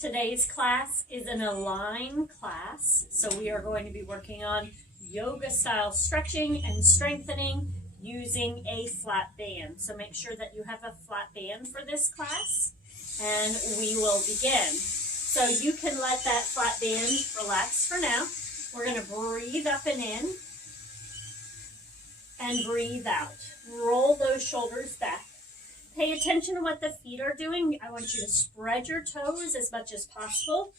Today's class is an Align class, so we are going to be working on yoga style stretching and strengthening using a flat band. So make sure that you have a flat band for this class, and we will begin. So you can let that flat band relax for now. We're going to breathe up and in and breathe out. Roll those shoulders back. Pay attention to what the feet are doing. I want you to spread your toes as much as possible.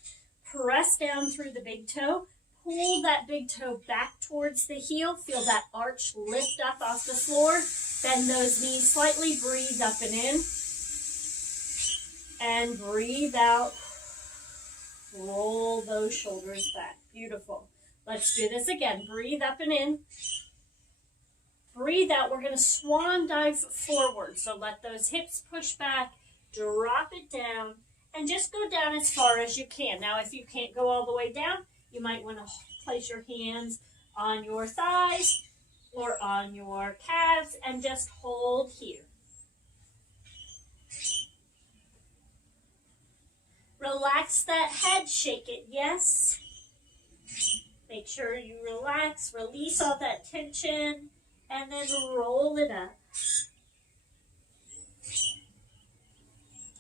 Press down through the big toe. Pull that big toe back towards the heel. Feel that arch lift up off the floor. Bend those knees slightly. Breathe up and in. And breathe out. Roll those shoulders back. Beautiful. Let's do this again. Breathe up and in. Breathe out. We're going to swan dive forward. So let those hips push back, drop it down, and just go down as far as you can. Now, if you can't go all the way down, you might want to place your hands on your thighs or on your calves and just hold here. Relax that head. Shake it. Yes. Make sure you relax. Release all that tension. And then roll it up.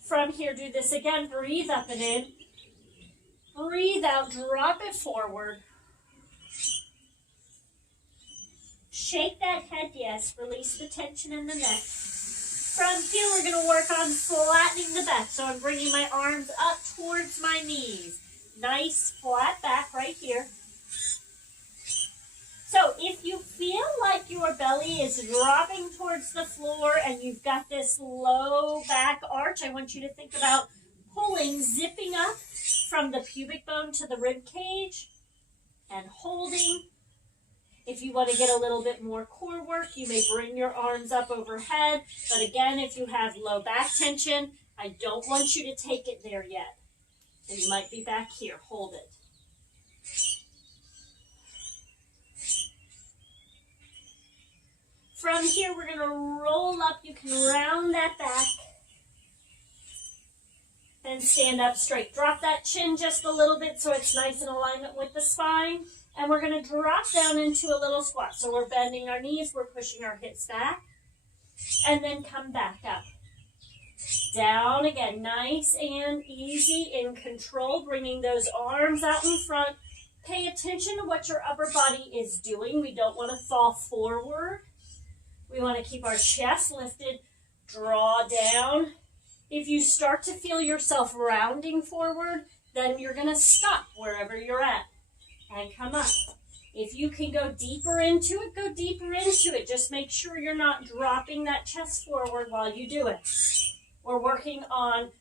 From here, do this again. Breathe up and in. Breathe out. Drop it forward. Shake that head, yes. Release the tension in the neck. From here, we're going to work on flattening the back. So I'm bringing my arms up towards my knees. Nice flat back right here. So if you feel like your belly is dropping towards the floor and you've got this low back arch, I want you to think about pulling, zipping up from the pubic bone to the rib cage and holding. If you want to get a little bit more core work, you may bring your arms up overhead. But again, if you have low back tension, I don't want you to take it there yet. So you might be back here. Hold it. From here, we're going to roll up. You can round that back and stand up straight. Drop that chin just a little bit so it's nice in alignment with the spine. And we're going to drop down into a little squat. So we're bending our knees. We're pushing our hips back. And then come back up. Down again. Nice and easy, in control. Bringing those arms out in front. Pay attention to what your upper body is doing. We don't want to fall forward. We want to keep our chest lifted, draw down. If you start to feel yourself rounding forward, then you're going to stop wherever you're at and come up. If you can go deeper into it, go deeper into it. Just make sure you're not dropping that chest forward while you do it. We're working on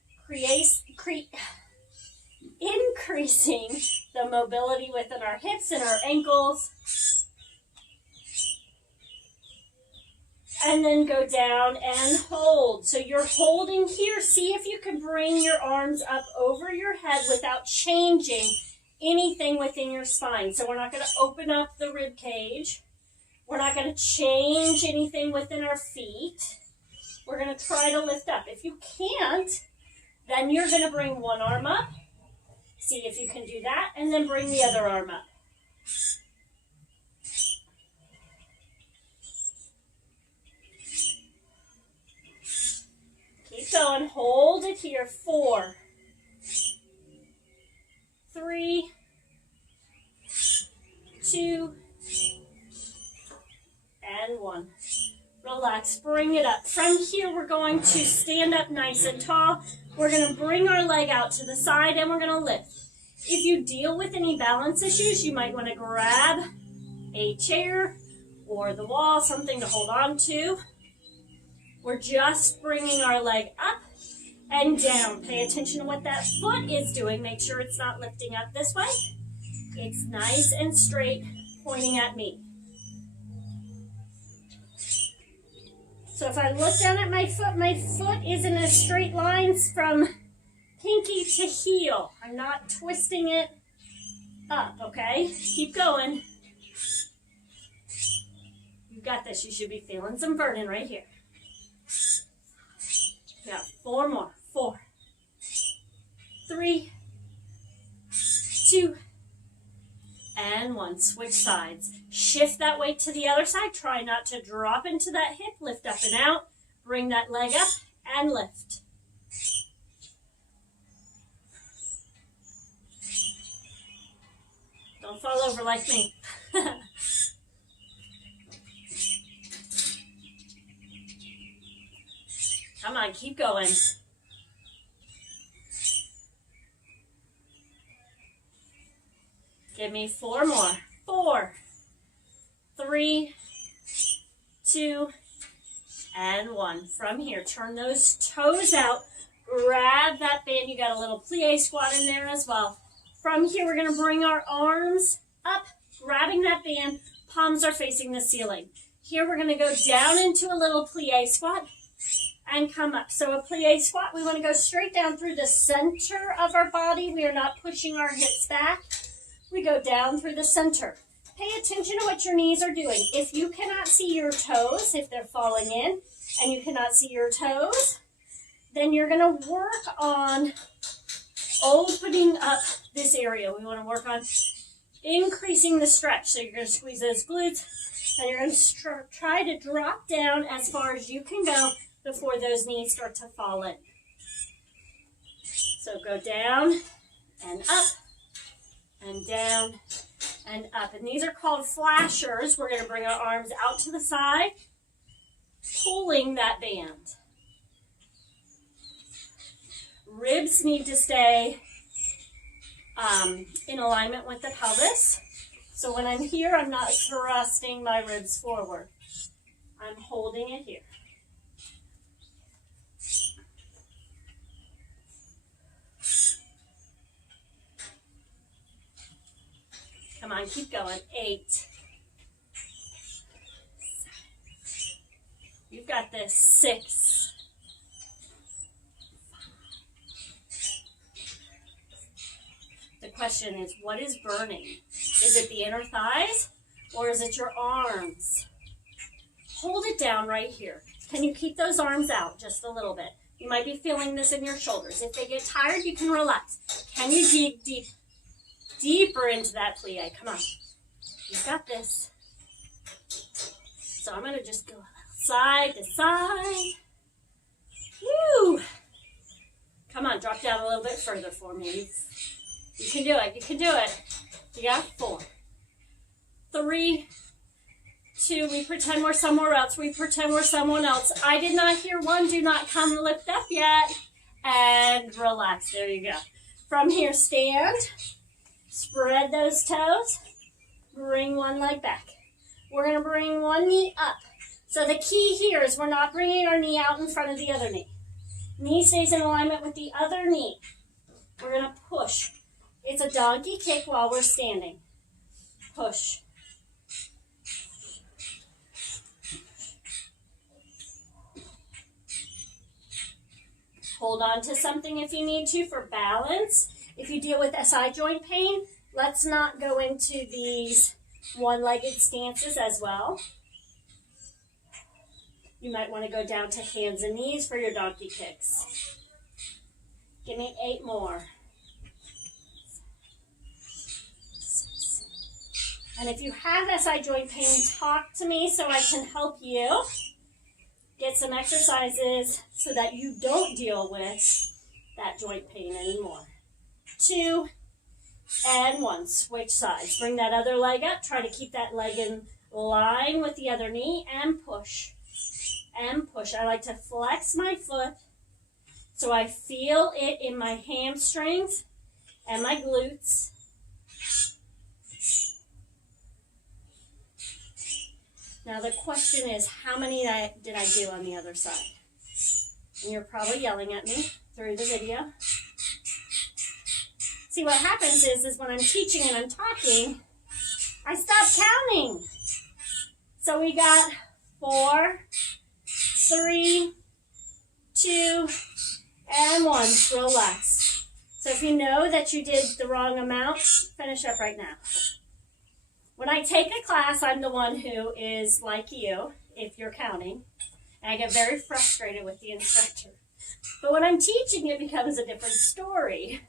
increasing the mobility within our hips and our ankles. And then go down and hold. So you're holding here. See if you can bring your arms up over your head without changing anything within your spine. So we're not going to open up the rib cage. We're not going to change anything within our feet. We're going to try to lift up. If you can't, then you're going to bring one arm up. See if you can do that. And then bring the other arm up. Keep going. Hold it here. 4, 3, 2, and 1. Relax. Bring it up. From here, we're going to stand up nice and tall. We're going to bring our leg out to the side, and we're going to lift. If you deal with any balance issues, you might want to grab a chair or the wall, something to hold on to. We're just bringing our leg up and down. Pay attention to what that foot is doing. Make sure it's not lifting up this way. It's nice and straight, pointing at me. So if I look down at my foot is in a straight line from pinky to heel. I'm not twisting it up, okay? Keep going. You've got this. You should be feeling some burning right here. Now, 4 more. 4, 3, 2, and 1. Switch sides. Shift that weight to the other side. Try not to drop into that hip. Lift up and out. Bring that leg up and lift. Don't fall over like me. Come on, keep going. Give me 4 more. 4, 3, 2, and 1. From here, turn those toes out. Grab that band. You got a little plie squat in there as well. From here, we're going to bring our arms up, grabbing that band. Palms are facing the ceiling. Here, we're going to go down into a little plie squat and come up. So a plie squat, we want to go straight down through the center of our body. We are not pushing our hips back. We go down through the center. Pay attention to what your knees are doing. If you cannot see your toes, if they're falling in, and you cannot see your toes, then you're going to work on opening up this area. We want to work on increasing the stretch. So you're going to squeeze those glutes, and you're going to try to drop down as far as you can go before those knees start to fall in. So go down and up and down and up. And these are called flashers. We're going to bring our arms out to the side, pulling that band. Ribs need to stay in alignment with the pelvis. So when I'm here, I'm not thrusting my ribs forward. I'm holding it here. Come on, keep going. 8. You've got this. 6. The question is, what is burning? Is it the inner thighs or is it your arms? Hold it down right here. Can you keep those arms out just a little bit? You might be feeling this in your shoulders. If they get tired, you can relax. Can you dig deeper into that plie? Come on. You've got this. So I'm going to just go side to side. Woo! Come on, drop down a little bit further for me. You can do it. You can do it. You got 4, 3, 2. We pretend we're somewhere else. We pretend we're someone else. I did not hear 1. Do not come lift up yet. And relax. There you go. From here, stand. Spread those toes. Bring one leg back. We're going to bring one knee up. So the key here is we're not bringing our knee out in front of the other knee. Knee stays in alignment with the other knee. We're going to push. It's a donkey kick while we're standing. Push. Hold on to something if you need to for balance. If you deal with SI joint pain, let's not go into these one-legged stances as well. You might want to go down to hands and knees for your donkey kicks. Give me 8 more. And if you have SI joint pain, talk to me so I can help you get some exercises so that you don't deal with that joint pain anymore. 2 and 1. Switch sides. Bring that other leg up. Try to keep that leg in line with the other knee and push. And push. I like to flex my foot so I feel it in my hamstrings and my glutes. Now the question is, how many did I do on the other side? And you're probably yelling at me through the video. See, what happens is when I'm teaching and I'm talking, I stop counting. So we got 4, 3, 2, and 1. Relax. So if you know that you did the wrong amount, finish up right now. When I take a class, I'm the one who is like you, if you're counting, and I get very frustrated with the instructor. But when I'm teaching, it becomes a different story.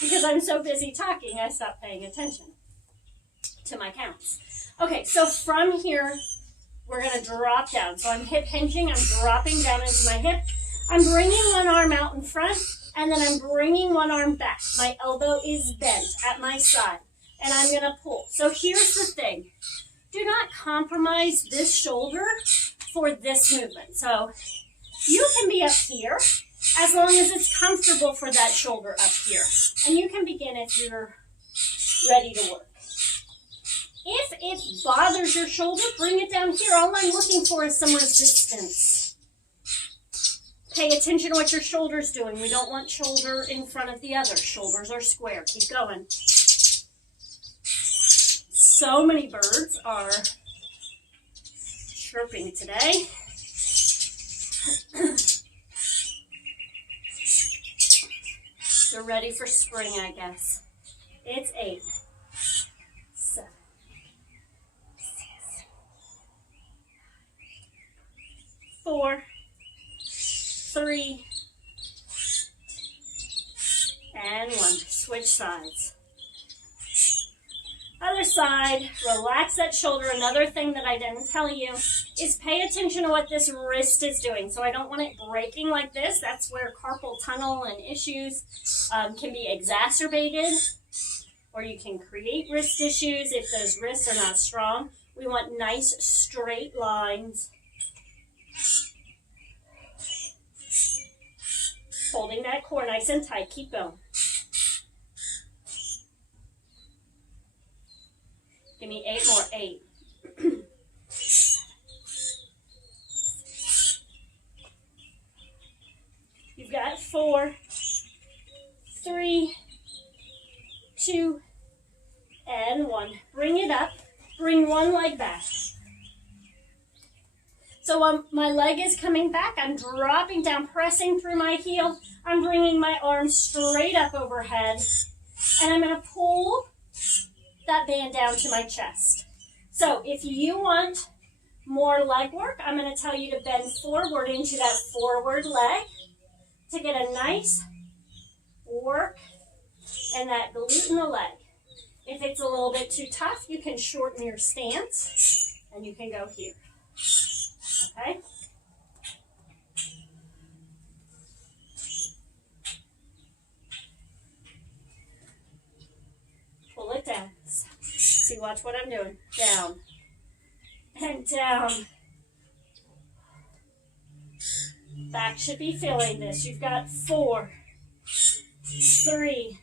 Because I'm so busy talking, I stopped paying attention to my counts. Okay, so from here, we're going to drop down. So I'm hip hinging, I'm dropping down into my hip. I'm bringing one arm out in front, and then I'm bringing one arm back. My elbow is bent at my side, and I'm going to pull. So here's the thing. Do not compromise this shoulder for this movement. So you can be up here as long as it's comfortable for that shoulder up here. And you can begin if you're ready to work. If it bothers your shoulder, bring it down here. All I'm looking for is some resistance. Pay attention to what your shoulder's doing. We don't want shoulder in front of the other. Shoulders are square. Keep going. So many birds are chirping today. They're ready for spring, I guess. It's 8, 7, 6, 4, 3, and 1. Switch sides. Other side, relax that shoulder. Another thing that I didn't tell you is pay attention to what this wrist is doing. So I don't want it breaking like this. That's where carpal tunnel and issues can be exacerbated, or you can create wrist issues if those wrists are not strong. We want nice straight lines. Holding that core nice and tight. Keep going. Give me 8 more. 8. You've got 4, 3, 2, and 1. Bring it up. Bring one leg back. So my leg is coming back. I'm dropping down, pressing through my heel. I'm bringing my arms straight up overhead. And I'm going to pull that band down to my chest. So if you want more leg work, I'm going to tell you to bend forward into that forward leg to get a nice work in that glute in the leg. If it's a little bit too tough, you can shorten your stance and you can go here. Okay? Pull it down. See, watch what I'm doing. Down. And down. Back should be feeling this. You've got 4, 3,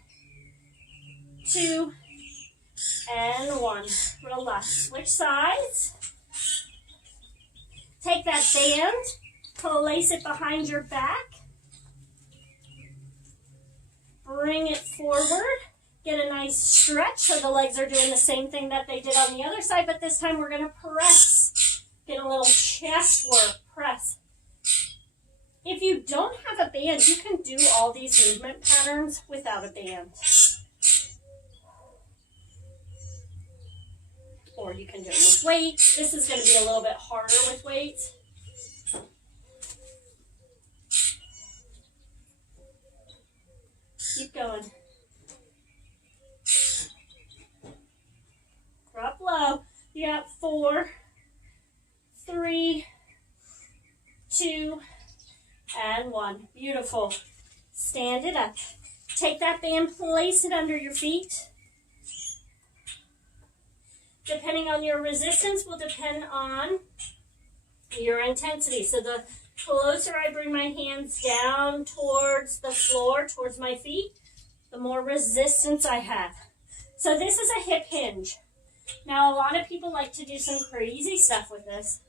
2, and 1. Relax. Switch sides. Take that band, place it behind your back. Bring it forward. Get a nice stretch so the legs are doing the same thing that they did on the other side, but this time we're going to press. Get a little chest work. Press. If you don't have a band, you can do all these movement patterns without a band. Or you can do it with weights. This is going to be a little bit harder with weights. Keep going. Drop low. You got 4, 3, 2, and 1. Beautiful. Stand it up. Take that band, place it under your feet. Depending on your resistance will depend on your intensity. So the closer I bring my hands down towards the floor, towards my feet, the more resistance I have. So this is a hip hinge. Now, a lot of people like to do some crazy stuff with this.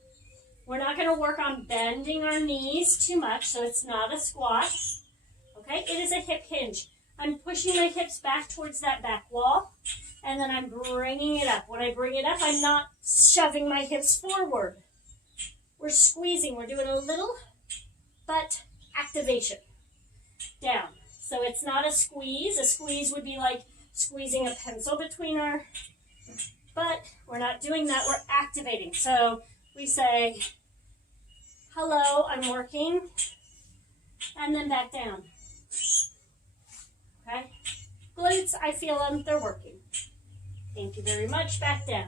We're not going to work on bending our knees too much, so it's not a squat. Okay, it is a hip hinge. I'm pushing my hips back towards that back wall, and then I'm bringing it up. When I bring it up, I'm not shoving my hips forward. We're squeezing. We're doing a little butt activation. Down. So it's not a squeeze. A squeeze would be like squeezing a pencil between our butt. We're not doing that. We're activating. So we say, hello, I'm working, and then back down. Okay? glutes, I feel them, they're working. Thank you very much. Back down.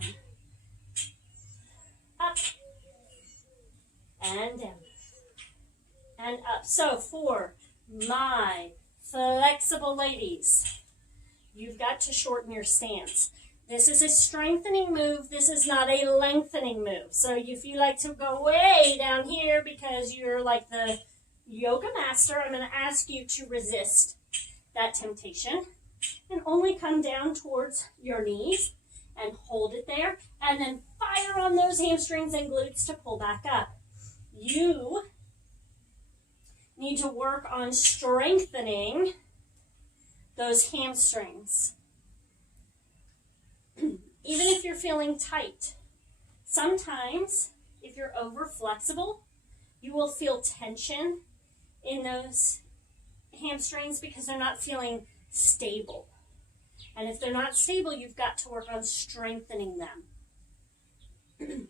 Up. And down. And up. So for my flexible ladies, you've got to shorten your stance. This is a strengthening move. This is not a lengthening move. So if you like to go way down here because you're like the yoga master, I'm going to ask you to resist that temptation and only come down towards your knees and hold it there, and then fire on those hamstrings and glutes to pull back up. You need to work on strengthening those hamstrings. Even if you're feeling tight, sometimes if you're over flexible, you will feel tension in those hamstrings because they're not feeling stable. And if they're not stable, you've got to work on strengthening them.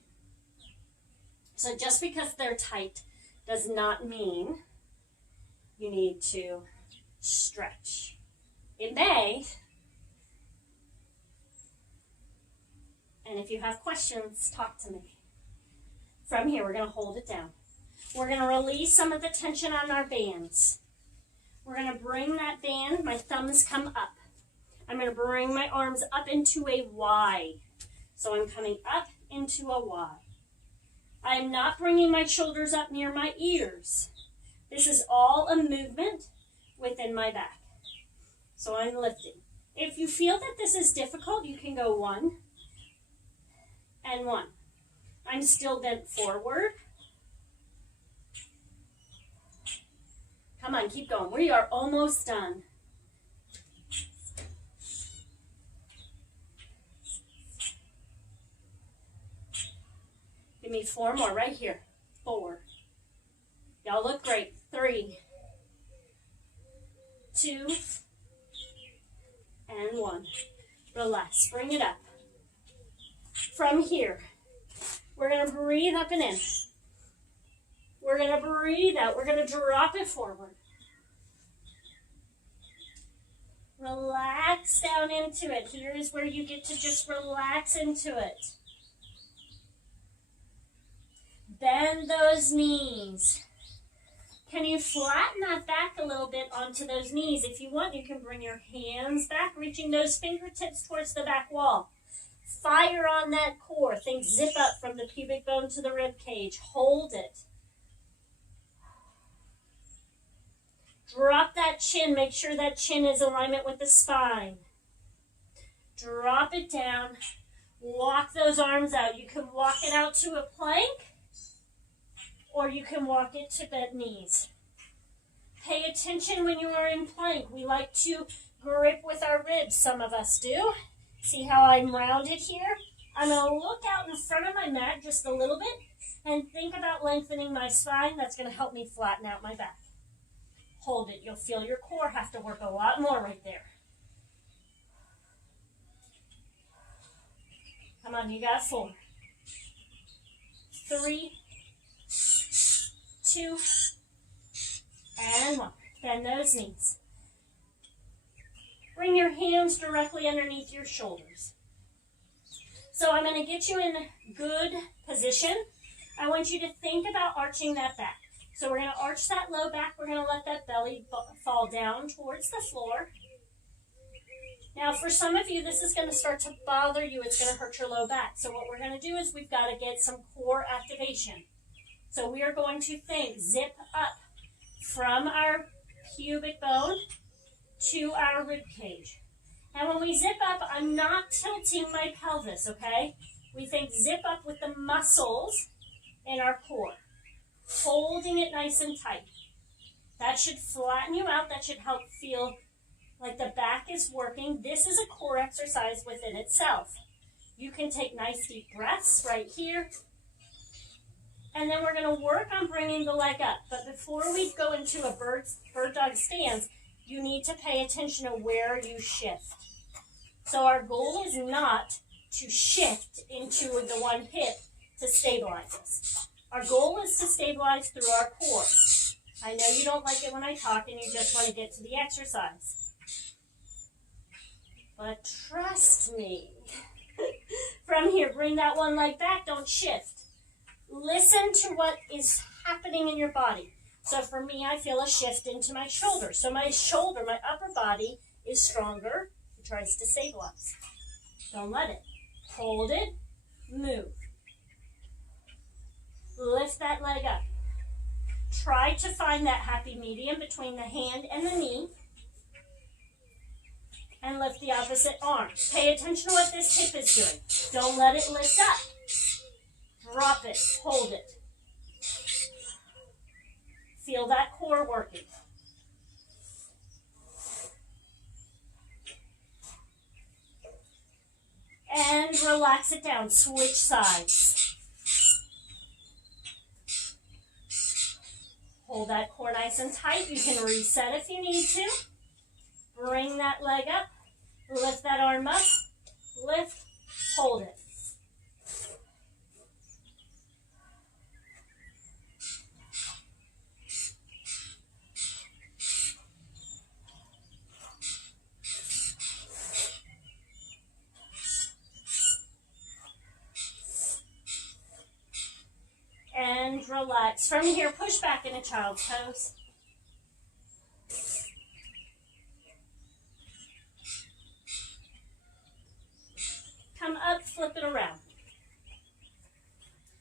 So just because they're tight does not mean you need to stretch. It may. And if you have questions, talk to me. From here, we're going to hold it down. We're going to release some of the tension on our bands. We're going to bring that band, my thumbs come up. I'm going to bring my arms up into a Y. So I'm coming up into a Y. I'm not bringing my shoulders up near my ears. This is all a movement within my back. So I'm lifting. If you feel that this is difficult, you can go 1 and 1. I'm still bent forward. Come on, keep going. We are almost done. Give me 4 more right here. 4. Y'all look great. 3, 2, and 1. Relax. Bring it up. From here, we're going to breathe up and in. We're going to breathe out. We're going to drop it forward. Relax down into it. Here is where you get to just relax into it. Bend those knees. Can you flatten that back a little bit onto those knees? If you want, you can bring your hands back, reaching those fingertips towards the back wall. Fire on that core. Think zip up from the pubic bone to the rib cage. Hold it. Drop that chin. Make sure that chin is in alignment with the spine. Drop it down. Walk those arms out. You can walk it out to a plank, or you can walk it to bent knees. Pay attention when you are in plank. We like to grip with our ribs. Some of us do. See how I'm rounded here? I'm going to look out in front of my mat just a little bit and think about lengthening my spine. That's going to help me flatten out my back. Hold it. You'll feel your core have to work a lot more right there. Come on, you got 4, 3, 2, and 1. Bend those knees. Bring your hands directly underneath your shoulders. So I'm going to get you in a good position. I want you to think about arching that back. So we're going to arch that low back. We're going to let that belly fall down towards the floor. Now, for some of you, this is going to start to bother you. It's going to hurt your low back. So what we're going to do is we've got to get some core activation. So we are going to think zip up from our pubic bone to our rib cage. And when we zip up, I'm not tilting my pelvis, okay? We think zip up with the muscles in our core, holding it nice and tight. That should flatten you out. That should help feel like the back is working. This is a core exercise within itself. You can take nice deep breaths right here. And then we're going to work on bringing the leg up. But before we go into a bird dog stance, you need to pay attention to where you shift. So our goal is not to shift into the one hip to stabilize us. Our goal is to stabilize through our core. I know you don't like it when I talk and you just want to get to the exercise. But trust me. From here, bring that one leg back, don't shift. Listen to what is happening in your body. So for me, I feel a shift into my shoulder. So my shoulder, my upper body is stronger. It tries to stabilize. Don't let it. Hold it, move. Lift that leg up. Try to find that happy medium between the hand and the knee. And lift the opposite arm. Pay attention to what this hip is doing. Don't let it lift up. Drop it. Hold it. Feel that core working. And relax it down. Switch sides. Hold that core nice and tight. You can reset if you need to. Bring that leg up. Lift that arm up. Lift. Hold it. And relax. From here, push back into child's pose. Come up, flip it around.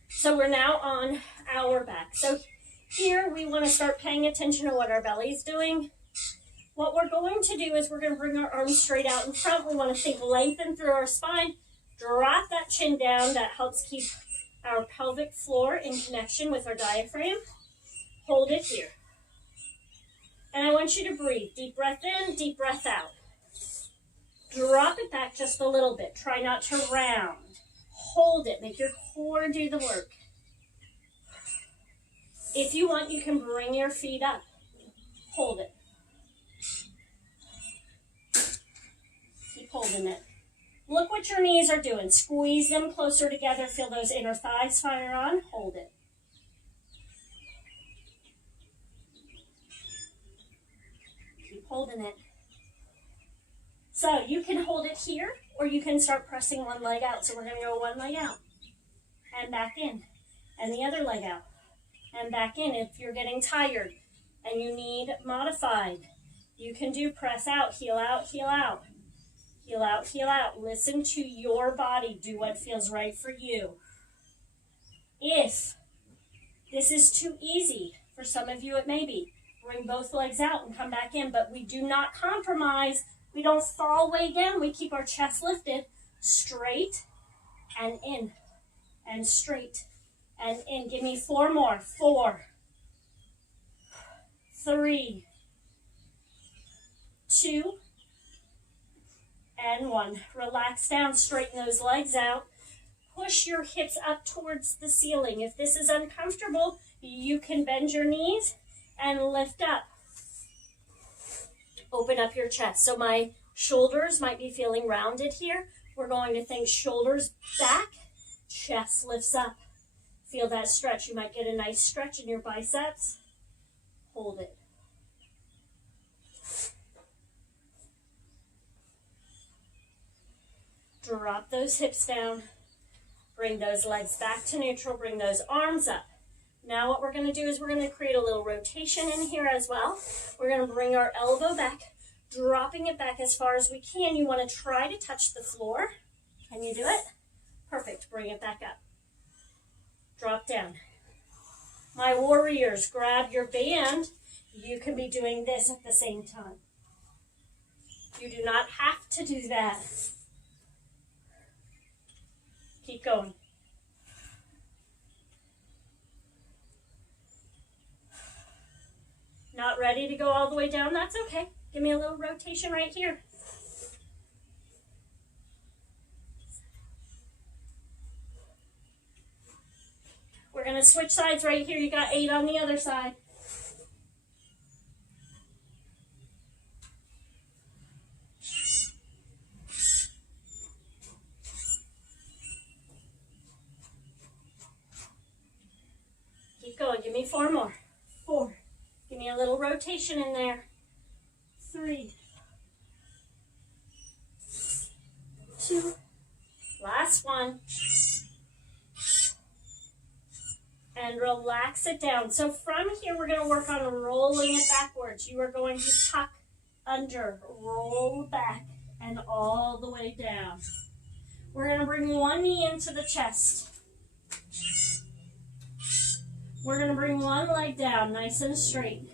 So we're now on our back. So here we want to start paying attention to what our belly is doing. What we're going to do is we're going to bring our arms straight out in front. We want to think lengthen through our spine. Drop that chin down. That helps keep our pelvic floor in connection with our diaphragm. Hold it here. And I want you to breathe. Deep breath in, deep breath out. Drop it back just a little bit. Try not to round. Hold it. Make your core do the work. If you want, you can bring your feet up. Hold it. Keep holding it. Look what your knees are doing. Squeeze them closer together. Feel those inner thighs fire on. Hold it. Keep holding it. So you can hold it here, or you can start pressing one leg out. So we're going to go one leg out and back in, and the other leg out and back in. If you're getting tired and you need modified, you can do press out, heel out, heel out. Heel out, heel out. Listen to your body. Do what feels right for you. If this is too easy, for some of you it may be, bring both legs out and come back in, but we do not compromise. We don't fall way down. We keep our chest lifted, straight and in, and straight and in. Give me 4 more. 4, 3, 2, and 1. Relax down, straighten those legs out. Push your hips up towards the ceiling. If this is uncomfortable, you can bend your knees and lift up. Open up your chest. So my shoulders might be feeling rounded here. We're going to think shoulders back, chest lifts up. Feel that stretch. You might get a nice stretch in your biceps. Hold it. Drop those hips down. Bring those legs back to neutral. Bring those arms up. Now what we're going to do is we're going to create a little rotation in here as well. We're going to bring our elbow back, dropping it back as far as we can. You want to try to touch the floor. Can you do it? Perfect. Bring it back up. Drop down. My warriors, grab your band. You can be doing this at the same time. You do not have to do that. Keep going. Not ready to go all the way down? That's okay. Give me a little rotation right here. We're going to switch sides right here. You got 8 on the other side. Keep going. Give me 4 more. 4. Give me a little rotation in there. 3. 2. Last one. And relax it down. So from here, we're going to work on rolling it backwards. You are going to tuck under, roll back, and all the way down. We're going to bring one knee into the chest. We're going to bring one leg down, nice and straight.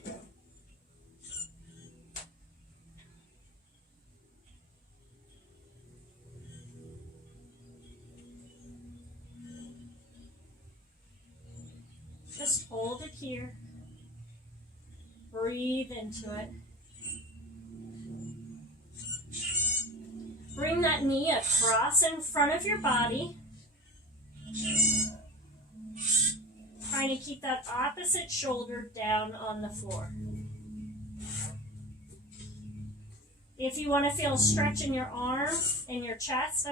Just hold it here. Breathe into it. Bring that knee across in front of your body. Trying to keep that opposite shoulder down on the floor. If you want to feel a stretch in your arm, in your chest,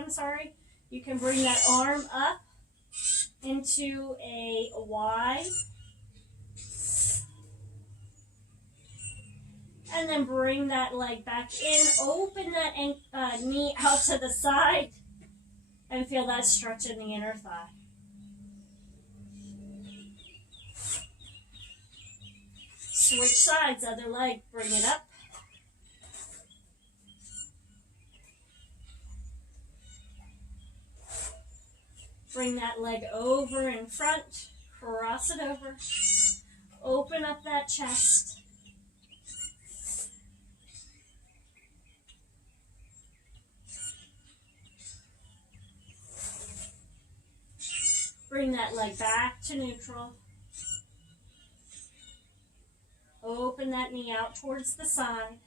you can bring that arm up into a Y. And then bring that leg back in. Open that knee out to the side. And feel that stretch in the inner thigh. Switch sides, other leg, bring it up. Bring that leg over in front, cross it over, open up that chest. Bring that leg back to neutral. Open that knee out towards the side.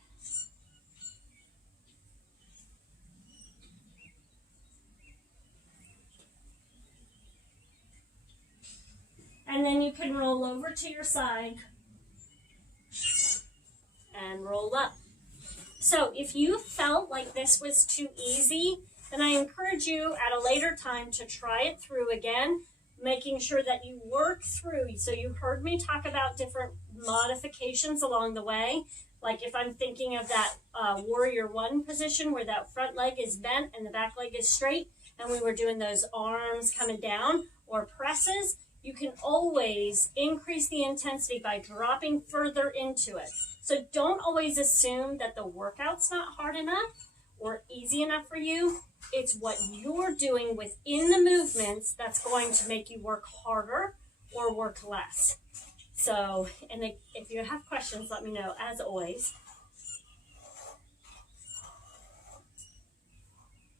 And then you can roll over to your side and roll up. So if you felt like this was too easy, then I encourage you at a later time to try it through again, making sure that you work through. So you heard me talk about different modifications along the way. Like if I'm thinking of that warrior one position where that front leg is bent and the back leg is straight, and we were doing those arms coming down or presses, you can always increase the intensity by dropping further into it. So don't always assume that the workout's not hard enough or easy enough for you. It's what you're doing within the movements that's going to make you work harder or work less. So, and if you have questions, let me know, as always.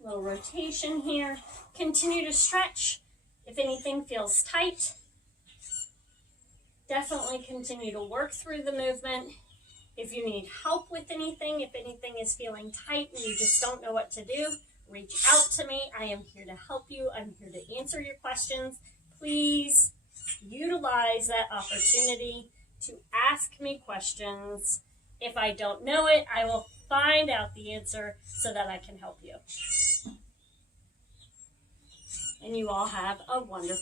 Little rotation here. Continue to stretch. If anything feels tight, definitely continue to work through the movement. If you need help with anything, if anything is feeling tight and you just don't know what to do, reach out to me. I am here to help you. I'm here to answer your questions. Please utilize that opportunity to ask me questions. If I don't know it, I will find out the answer so that I can help you. And you all have a wonderful